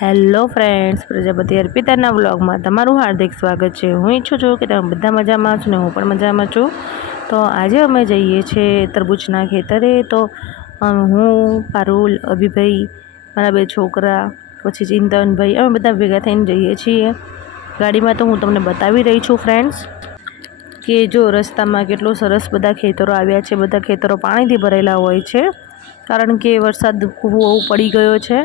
Hello friends, Prajapati અર્પિતાના વ્લોગમાં તમારું હાર્દિક સ્વાગત છે। હું ઈચ્છું છું કે તમે બધા મજામાં છો ને હું પણ મજામાં છું। તો આજે અમે જઈએ છીએ તરબૂચના ખેતરે। તો હું, પારુલ, અભિભાઈ, મારા બે છોકરા, પછી ચિંતનભાઈ, અમે બધા ભેગા થઈને જઈએ છીએ ગાડીમાં। તો હું તમને બતાવી રહી છું ફ્રેન્ડ્સ કે જો રસ્તામાં કેટલો સરસ બધા ખેતરો આવ્યા છે। બધા ખેતરો પાણીથી ભરેલા હોય છે કારણ કે વરસાદ ખૂબ પડી ગયો છે,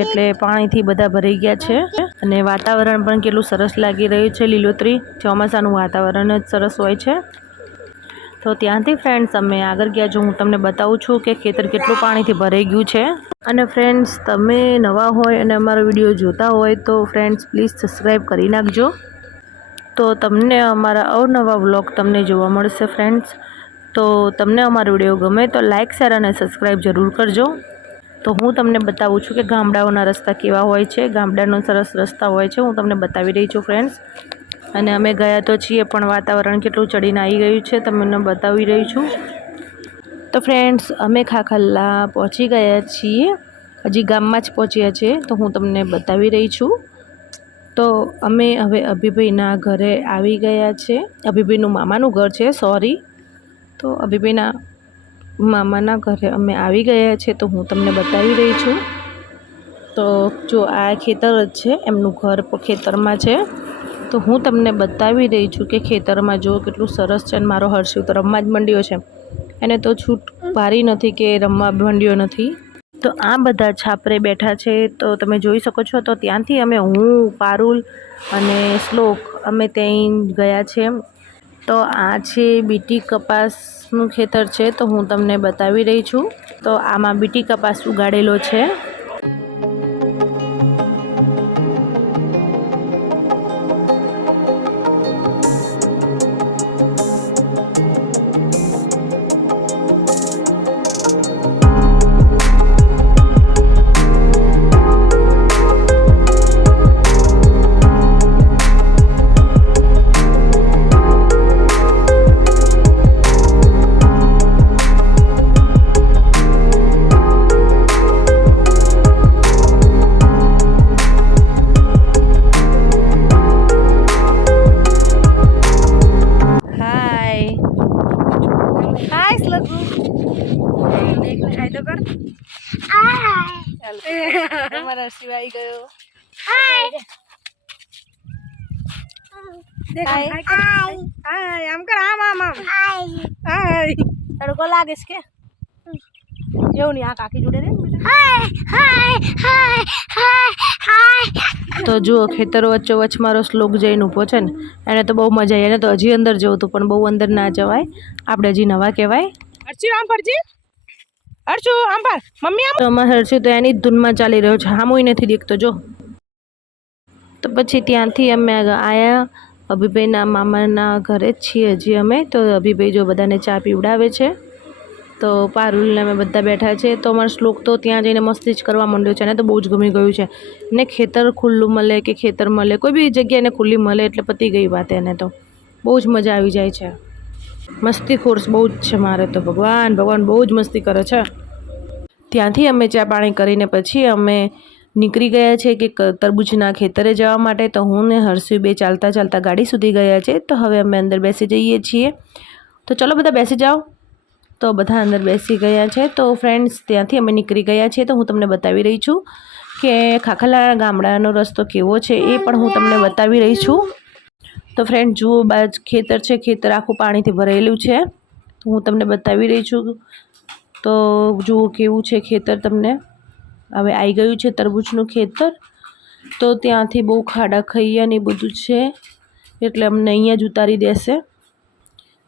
એટલે પાણીથી બધા ભરાઈ ગયા છે। અને વાતાવરણ પણ કેટલું સરસ લાગી રહ્યું છે, લીલોતરી, ચોમાસાનું વાતાવરણ જ સરસ હોય છે। તો ત્યાંથી ફ્રેન્ડ્સ અમે આગળ ગયા, જો હું તમને બતાવું છું કે ખેતર કેટલું પાણીથી ભરાઈ ગયું છે। અને ફ્રેન્ડ્સ, તમે નવા હોય અને અમારો વિડીયો જોતા હોય તો ફ્રેન્ડ્સ પ્લીઝ સબસ્ક્રાઈબ કરી નાખજો, તો તમને અમારા અવનવા વ્લોગ તમને જોવા મળશે ફ્રેન્ડ્સ। તો તમને અમારો વિડીયો ગમે તો લાઇક, શેર અને સબસ્ક્રાઈબ જરૂર કરજો। તો હું તમને બતાવું છું કે ગામડાઓના રસ્તા કેવા હોય છે। ગામડાનો સરસ રસ્તા હોય છે, હું તમને બતાવી રહી છું ફ્રેન્ડ્સ। અને અમે ગયા તો છીએ પણ વાતાવરણ કેટલું ચડીને આવી ગયું છે, તમને બતાવી રહી છું। તો ફ્રેન્ડ્સ, અમે ખાખલ્લા પહોંચી ગયા છીએ, હજી ગામમાં જ પહોંચ્યા છે, તો હું તમને બતાવી રહી છું। તો અમે હવે અભિભાઈના ઘરે આવી ગયા છે। અભિભાઈનું મામાનું ઘર છે, સોરી। તો અભિભાઈના મામાના ઘરે અમે આવી ગયા છે, તો હું તમને બતાવી રહી છું। તો જો આ ખેતર જ છે, એમનું ઘર ખેતરમાં છે। તો હું તમને બતાવી રહી છું કે ખેતરમાં જો કેટલું સરસ છે। અને મારો હર્ષિવ તો રમવા જ મંડ્યો છે, એને તો છૂટ ભારી નથી કે રમવા મંડ્યો નથી। તો આ બધા છાપરે બેઠા છે, તો તમે જોઈ શકો છો। તો ત્યાંથી અમે, હું, પારુલ અને શ્લોક, અમે ત્યાં ગયા છે। તો આ છે બીટી કપાસનું ખેતર છે, તો હું તમને બતાવી રહી છું। તો આમાં બીટી કપાસ ઉગાડેલો છે। અમારા સિવાય ગયો આમ કર, આમ તડકો લાગે છે કે એવું નહીં, આ કાકી જોડે રે। તો જુઓ, ખેતરો વચ્ચો વચ્ચ મારો શ્લોક જઈને ઊભો છે ને, એને તો બહુ મજા આવી। એને તો હજી અંદર જવું હતું પણ બહુ અંદર ના જવાય, આપણે હજી નવા કહેવાય। તો અમારા હર્ષિ તો એની જ ધૂનમાં ચાલી રહ્યો છે, હામુય નથી દેખતો જો। તો પછી ત્યાંથી અમે આવ્યા અભિભાઈના મામાના ઘરે જ છીએ હજી અમે। તો અભિભાઈ જો બધાને ચા પીવડાવે છે। તો પારુલને અમે બધા બેઠા છે। તો અમારો શ્લોક તો ત્યાં જઈને મસ્તી જ કરવા માંડ્યો છે, એને તો બહુ જ ગમી ગયું છે। ને ખેતર ખુલ્લું મળે કે ખેતર મળે, કોઈ બી જગ્યા એને ખુલ્લી મળે એટલે પતી ગઈ વાત, એને તો બહુ જ મજા આવી જાય છે। મસ્તી ખોર્સ બહુ જ છે મારે તો, ભગવાન બહુ જ મસ્તી કરે છે। ત્યાંથી અમે ચા પાણી કરીને પછી અમે નીકળી ગયા છે કે તરબૂચના ખેતરે જવા માટે। તો હું ને હર્ષિ બે ચાલતા ચાલતા ગાડી સુધી ગયા છે। તો હવે અમે અંદર બેસી જઈએ છીએ, તો ચલો બધા બેસી જાઓ। તો બધા અંદર બેસી ગયા છે। તો ફ્રેન્ડ્સ, ત્યાંથી અમે નીકળી ગયા છીએ। તો હું તમને બતાવી રહી છું કે ખાખલા ગામડાનો રસ્તો કેવો છે, એ પણ હું તમને બતાવી રહી છું। તો ફ્રેન્ડ જુઓ, બાજ ખેતર છે, ખેતર આખું પાણીથી ભરેલું છે, તો હું તમને બતાવી રહી છું। તો જુઓ કેવું છે ખેતર, તમને હવે આવી ગયું છે તરબૂચનું ખેતર। તો ત્યાંથી બહુ ખાડા ખૈયા ને બધું છે, એટલે અમને અહીંયા જ ઉતારી દેશે।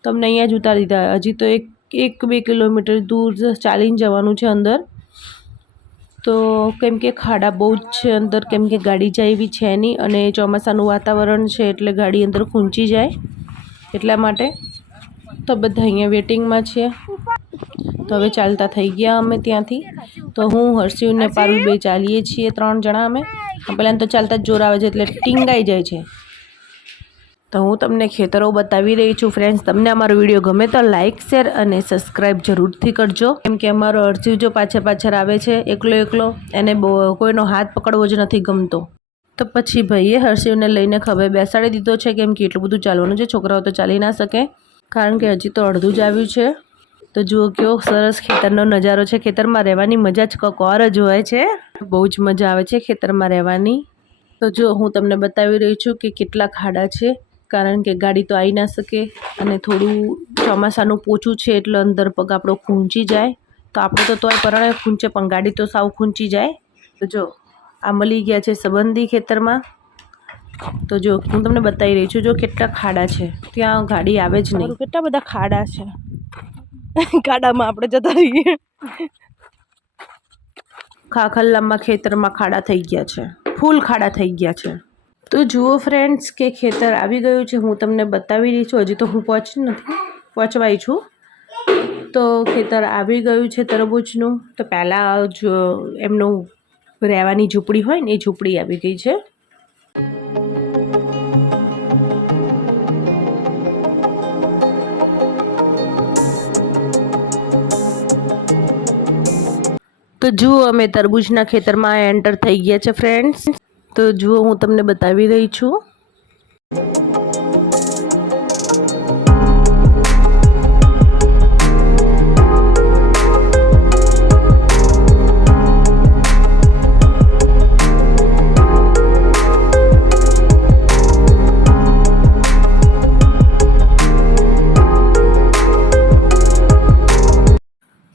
તો અમને અહીંયા જ ઉતારી દીધા, હજી તો 1-2 કિલોમીટર દૂર ચાલીને જવાનું છે અંદર। તો કેમ કે ખાડા બહુ જ છે અંદર, કેમ કે ગાડી જાય એવી છે નહીં, અને ચોમાસાનું વાતાવરણ છે એટલે ગાડી અંદર ખૂંચી જાય એટલા માટે। તો બધા અહીંયા વેટિંગમાં છે। તો હવે ચાલતા થઈ ગયા અમે ત્યાંથી। તો હું, હર્ષિવ ને પારુલ બે ચાલીએ છીએ, 3 જણા અમે। પહેલાં તો ચાલતા જ જોર આવે છે એટલે ટીંગાઈ જાય છે। તો હું તમને ખેતરો બતાવી રહી છું ફ્રેન્ડ્સ. તમને અમારો વિડીયો ગમે તો લાઇક શેર અને સબસ્ક્રાઈબ જરૂરથી કરજો, કેમ કે અમારો હર્ષિવ જો પાછળ આવે છે એકલો એને કોઈનો હાથ પકડવો જ નથી ગમતો. તો પછી ભાઈએ હર્ષિવને લઈને ખભે બેસાડી દીધો છે, કેમ કે એટલું બધું ચાલવાનું છે, છોકરાઓ તો ચાલી ના શકે કારણ કે હજી તો અડધું જ આવ્યું છે. તો જુઓ કેવો સરસ ખેતરનો નજારો છે. ખેતરમાં રહેવાની મજા જ કંઈક ઓર જ હોય છે. બહુ જ મજા આવે છે ખેતરમાં રહેવાની. તો જો હું તમને બતાવી રહી છું કે કેટલા ખાડા છે, કારણ કે ગાડી તો આવી ના શકે અને થોડું ચોમાસાનું પોચું છે એટલે અંદર પગ આપણો ખૂંચી જાય. તો આપણે તો તોય પરણે ખૂંચે પણ ગાડી તો સાવ ખૂંચી જાય. તો જો આ મળી ગયા છે સંબંધી ખેતરમાં. તો જો હું તમને બતાવી રહી છું, જો કેટલા ખાડા છે, ત્યાં ગાડી આવે જ નહીં. કેટલા બધા ખાડા છે, ખાડામાં આપણે જતા રહીએ. ખાખલ્લામાં ખેતરમાં ખાડા થઈ ગયા છે, ફૂલ ખાડા થઈ ગયા છે. તો જુઓ ફ્રેન્ડ્સ કે ખેતર આવી ગયું છે. હું તમને બતાવી રહી છું, હજી તો હું પહોંચવાઈ છું. તો ખેતર આવી ગયું છે તરબૂચનું. તો પહેલાં જ એમનું રહેવાની ઝૂંપડી હોય ને એ ઝૂંપડી આવી ગઈ છે. તો જુઓ અમે તરબૂચના ખેતરમાં એન્ટર થઈ ગયા છે ફ્રેન્ડ્સ. તો જુઓ હું તમને બતાવી રહી છું.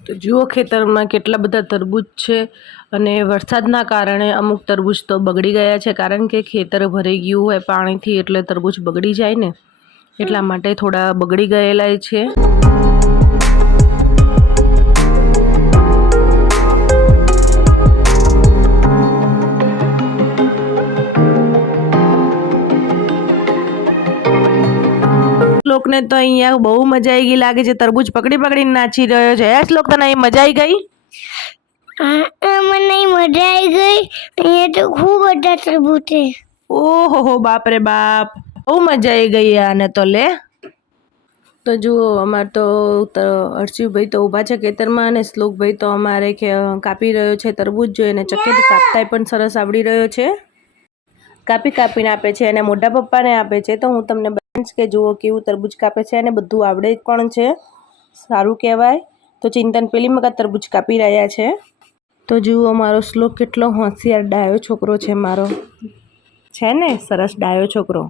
તો જુઓ ખેતરમાં કેટલા બધા તરબૂચ છે અને વરસાદના કારણે અમુક તરબૂચ તો બગડી ગયા છે, કારણ કે ખેતર ભરાઈ ગયું હોય પાણીથી એટલે તરબૂચ બગડી જાય ને, એટલા માટે થોડા બગડી ગયેલા છે. શ્લોકને તો અહીંયા બહુ મજા આવી ગઈ લાગે છે, તરબૂચ પકડીને નાચી રહ્યો છે. શ્લોક તને અહીં મજા આવી ગઈ? મને મજા આવી ગઈ. અહીંયા તો ખૂબ બધા તરબૂચ છે. ઓહો બાપ રે બાપ, બહુ મજા આવી ગઈ આને તો. લે તો જુઓ અમારે તો હર્ષિવભાઈ તો ઊભા છે ખેતરમાં અને શ્લોકભાઈ તો અમારે કાપી રહ્યો છે તરબૂચ. જોઈને ચક્કેથી કાપતાય પણ સરસ આવડી રહ્યો છે. કાપીને આપે છે અને મોટા પપ્પાને આપે છે. તો હું તમને કે જુઓ કેવું તરબૂચ કાપે છે અને બધું આવડે પણ છે, સારું કહેવાય. તો ચિંતન પેલી મગા તરબૂચ કાપી રહ્યા છે. તો જુઓ મારો શ્લોક કેટલો હોશિયાર ડાયો છોકરો છે, મારો છે ને સરસ ડાયો છોકરો.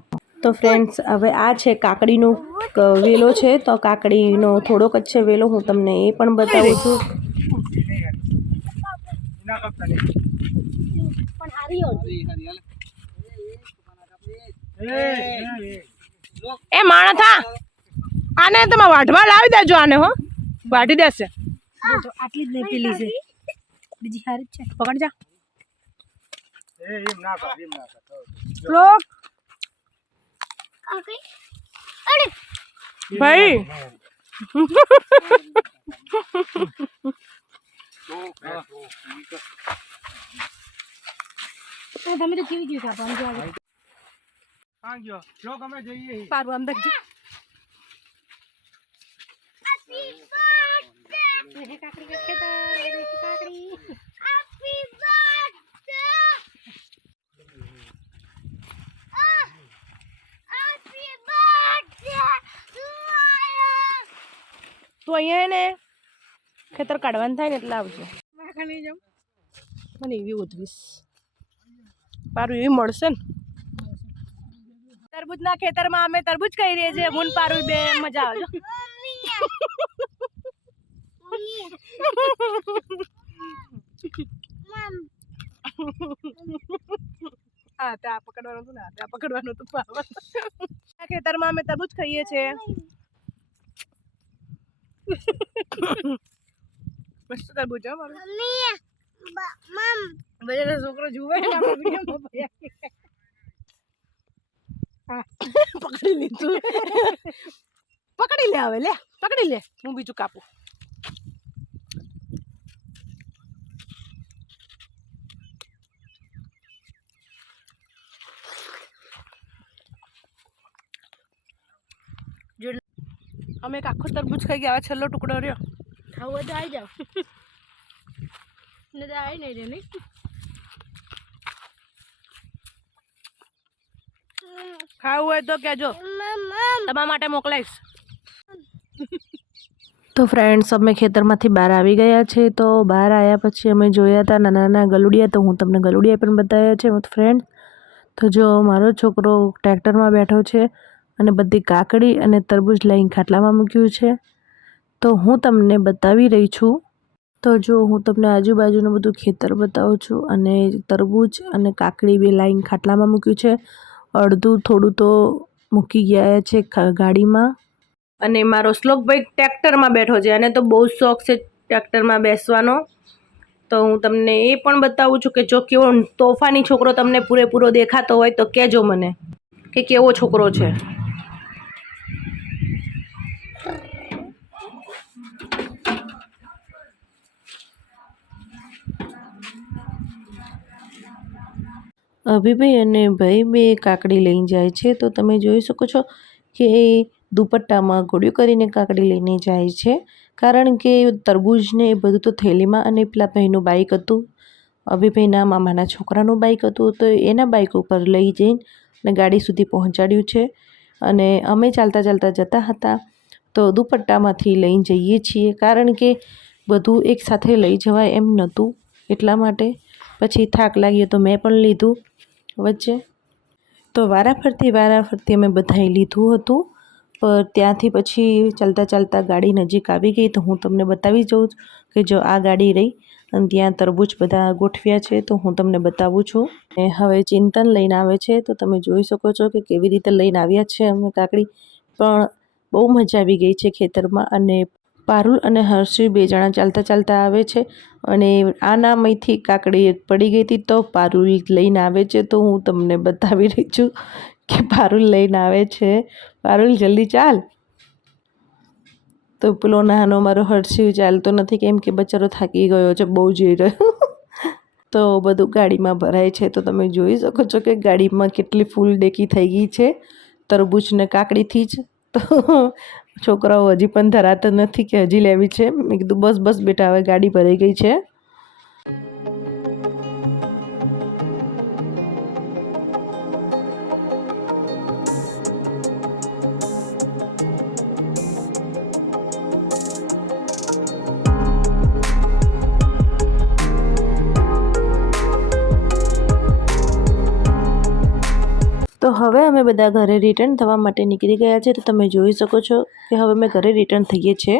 તો ફ્રેન્ડ્સ હવે આ છે કાકડીનો વેલો છે. તો કાકડીનો થોડોક જ છે વેલો, હું તમને એ પણ બતાવું છું. એ માણસા આને તમે વાઢવા લાવી દેજો આને. હો વાઢી દેશે. આટલી જ નહીં પેલી છે, બીજી સારી જ છે. પકડ જા. ભાઈ તમે તો કેવી જોઈ કાપો પારું આમ દેખજો. તું અહીંયા ને ખેતર કાઢવાનું થાય ને એટલે આવજો. મને એવી ઉધવીશ પારું એવી મળશે ને. તરબૂચના ખેતરમાં અમે તરબૂચ ખાઈ રહ્યા છીએ. મુન પારું બે મજા આવજો. હા ત્યાં પકડવાનું હતું ને, ત્યાં પકડવાનું હતું. ખેતરમાં અમે તરબૂચ ખાઈએ છીએ. મસ્ત તરબૂચ હો મારું. છોકરો જુએ પકડી લીધું. પકડી લે હવે, લે પકડી લે. હું બીજું કાપું. અમે એક આખો તરબૂચ ખાઈ ગયા, છેલ્લો ટુકડો રહ્યો. ખાવું તો આવી જાવ ને તો આવી નહીં રે નહીં. ખાવું હોય તો કહેજો, તમારા માટે મોકલાઈશ. તો ફ્રેન્ડ્સ, અમે ખેતરમાંથી બહાર આવી ગયા છે. તો બહાર આવ્યા પછી અમે જોયા હતા નાના નાના ગલુડિયા. તો હું તમને ગલુડિયા પણ બતાવ્યા છે ફ્રેન્ડ. તો જો મારો છોકરો ટ્રેક્ટરમાં બેઠો છે અને બધી કાકડી અને તરબૂચ લઈને ખાટલામાં મૂક્યું છે. તો હું તમને બતાવી રહી છું. તો જો હું તમને આજુબાજુનું બધું ખેતર બતાવું છું અને તરબૂચ અને કાકડી બે લાઈન ખાટલામાં મૂક્યું છે. અડધું થોડું તો મૂકી ગયા છે ગાડીમાં. અને મારો શ્લોકભાઈ ટ્રેક્ટરમાં બેઠો છે, અને તો બહુ શોખ છે ટ્રેક્ટરમાં બેસવાનો. તો હું તમને એ પણ બતાવું છું કે જો કેવો તોફાની છોકરો તમને પૂરેપૂરો દેખાતો હોય તો કહેજો મને કે કેવો છોકરો છે. અભિભાઈ અને ભાઈ બે કાકડી લઈને જાય છે. તો તમે જોઈ શકો છો કે દુપટ્ટામાં ઘોડિયું કરીને કાકડી લઈને જાય છે. કારણ કે તરબૂજને એ બધું તો થેલીમાં, અને પેલા ભાઈનું બાઇક હતું, અભિભાઈના મામાના છોકરાનું બાઇક હતું, તો એના બાઇક ઉપર લઈ જઈને ગાડી સુધી પહોંચાડ્યું છે. અને અમે ચાલતા ચાલતા જતા હતા તો દુપટ્ટામાંથી લઈને જઈએ છીએ, કારણ કે બધું એકસાથે લઈ જવાય એમ નહોતું, એટલા માટે. પછી થાક લાગ્યો તો મેં પણ લીધું વચ્ચે. તો વારાફરતી અમે બધાએ લીધું હતું. પણ ત્યાંથી પછી ચાલતા ચાલતા ગાડી નજીક આવી ગઈ. તો હું તમને બતાવી જાઉં કે જો આ ગાડી રહી અને ત્યાં તરબૂચ બધા ગોઠવ્યા છે. તો હું તમને બતાવું છું. અને હવે ચિંતન લઈને આવે છે. તો તમે જોઈ શકો છો કે કેવી રીતે લઈને આવ્યા છે અમે કાકડી. પણ બહુ મજા આવી ગઈ છે ખેતરમાં. અને પારુલ અને હર્ષી બે જણા ચાલતા ચાલતા આવે છે. અને આનામાંથી કાકડી એક પડી ગઈ હતી તો પારુલ લઈને આવે છે. તો હું તમને બતાવી રહી છું કે પારુલ લઈને આવે છે. પારુલ જલ્દી ચાલ. તો પેલો નાનો મારો હર્ષી ચાલતો નથી, કેમ કે બચારો થાકી ગયો છે, બહુ જઈ રહ્યો. તો બધું ગાડીમાં ભરાય છે. તો તમે જોઈ શકો છો કે ગાડીમાં કેટલી ફૂલ ડેકી થઈ ગઈ છે તરબૂચ ને કાકડીથી જ. તો છોકરાઓ હજી પણ ધરાતા નથી કે હજી લેવી છે. મેં કીધું બસ બસ બેટા, હવે ગાડી ભરાઈ ગઈ છે. તો હવે અમે બધા ઘરે રિટર્ન થવા માટે નીકળી ગયા છે. તો તમે જોઈ શકો છો કે હવે અમે ઘરે રિટર્ન થઈએ છીએ.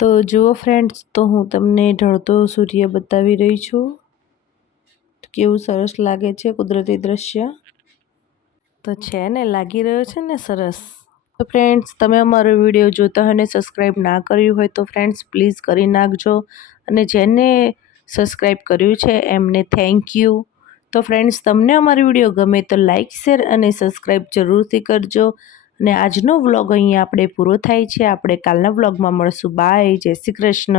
તો જુઓ ફ્રેન્ડ્સ, તો હું તમને ઢળતો સૂર્ય બતાવી રહી છું. કેવું સરસ લાગે છે કુદરતી દ્રશ્ય. તો છે ને, લાગી રહ્યો છે ને સરસ. તો ફ્રેન્ડ્સ, તમે અમારો વિડીયો જોતા હોય અને સબસ્ક્રાઈબ ના કર્યું હોય તો ફ્રેન્ડ્સ પ્લીઝ કરી નાખજો. અને જેને સબસ્ક્રાઈબ કર્યું છે એમને થેન્ક યુ. તો ફ્રેન્ડ્સ, તમને અમારો વિડીયો ગમે તો લાઇક, શેર અને સબસ્ક્રાઈબ જરૂરથી કરજો. અને આજનો વ્લોગ અહીંયા આપણે પૂરો થાય છે. આપણે કાલના વ્લોગમાં મળશું. બાય, જય શ્રી કૃષ્ણ.